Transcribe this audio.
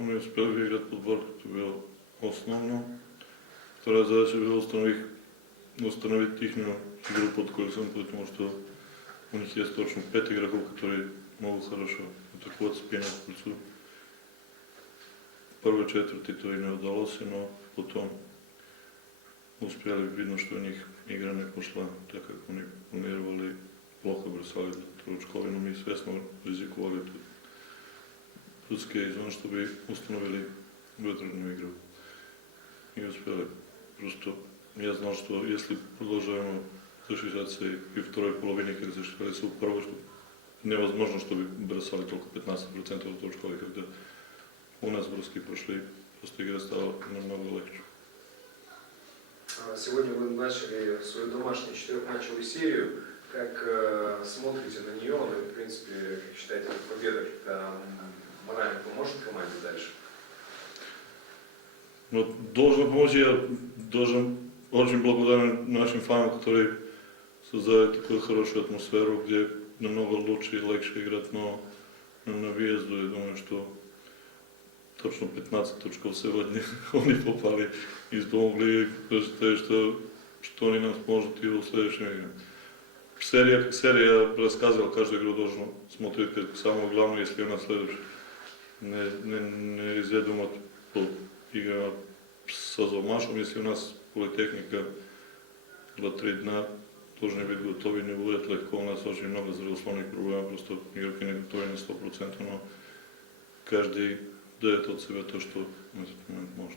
Имаме е с първият подбор, като било основно. Вторая задача била установих, установить ихнюю группу, от кольцом, потому что у них есть точно пять игроков, которые могут хорошо атаковать спину в кольцу. Първа четвърт и той не е удалось, но потом успяли, видно, что у них игра не пошла, так как они планировали плохо бросали тручкови, но мы е известно ризиковали тут. Турske iz ono što bi ustanovili ветреную игру. И успели. Просто я знал, что если продолжаем защищаться и и второй половине, как защищались в первой, что невозможно, чтобы бросали только 15% от точковых, когда у нас броски прошли, просто игра стала намного легче. Сегодня вы начали свою домашнюю четырехматчевую серию. Как э, смотрите на нее? Ну, в принципе, считаете, победа как-то м, морально да поможет команде дальше? Но должен помочь, должен очень благодарен нашим фанам, которые создали такую хорошую атмосферу, где намного лучше и легче играт. но на въезду я думаю, что точно 15 точков сегодня они попали и помогли, считаю, что, что они нам сможет и в следующем игре. Серия, как серия, рассказывал, каждую игру должен смотреть как самое главное, если она следующая. Не, не, не изvedemo по игра с Азомашом, если у нас политехника два-три дня должны быть готови, не будет легко, у нас очень много здравословных проблем, просто игроки не готовы на 100%, но каждый дает от себя то, что в этот момент может.